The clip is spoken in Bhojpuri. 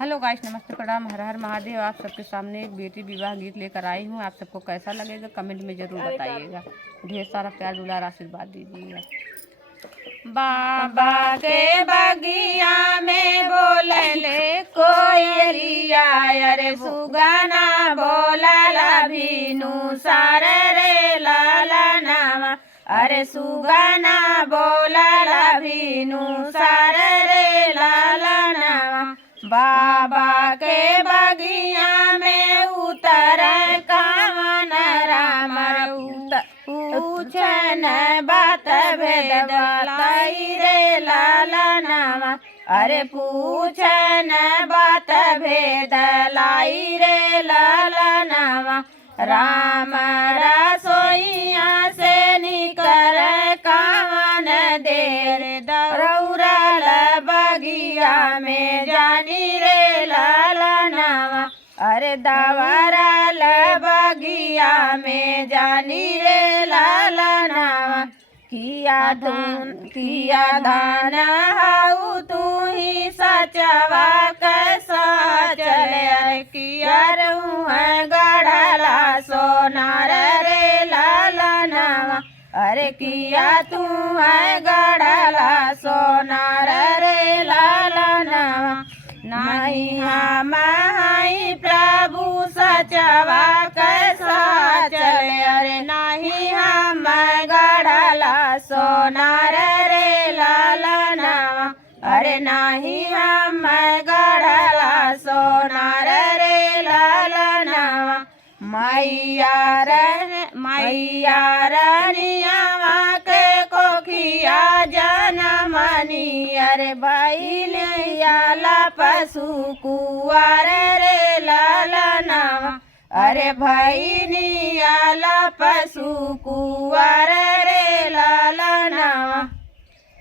हेलो गाइस, नमस्ते, प्रणाम, हर हर महादेव। आप सबके सामने एक बेटी विवाह गीत लेकर आई हूँ। आप सबको कैसा लगेगा कमेंट में ज़रूर बताइएगा। ढेर सारा प्यार दुलार आशीर्वाद दीजिएगा। बाबा के बगिया में बोलले कोयलिया, अरे सुगना बोलला भीनु सार रे लाला नामा, अरे सुगना बोलला भीनु सार रे लाला नामा। बाबा के बगिया में उतर कामन राम, पूछन बात भेद लाई रे लाला नामा, अरे पूछन बात भेद लाई रे लाला नामा। राम रसोइया से निकर कामन देर दौड़ल बगिया में जानी रे लाला नामा, अरे दवरल बगिया में जानी रे लाला नामा। किया धान हाउ तू ही सचवा कैसा चले, अरे किया रहूँ है गढ़ला सोनार रे लाला नामा, अरे किया तू है गढ़ला सोनार रे लाला नामा। नहीं हम हाई प्रभु सचवा कैसा चले, अरे नहीं हम गढ़ला सोनार रे लाला नामा, अरे नहीं हम गढ़ला सोनार रे लाला नामा। मैया रनिया के कोखिया जनमनी, अरे भैलियाला पशु कुआर रे लाला नामा, अरे भैनियाला पशु कुआर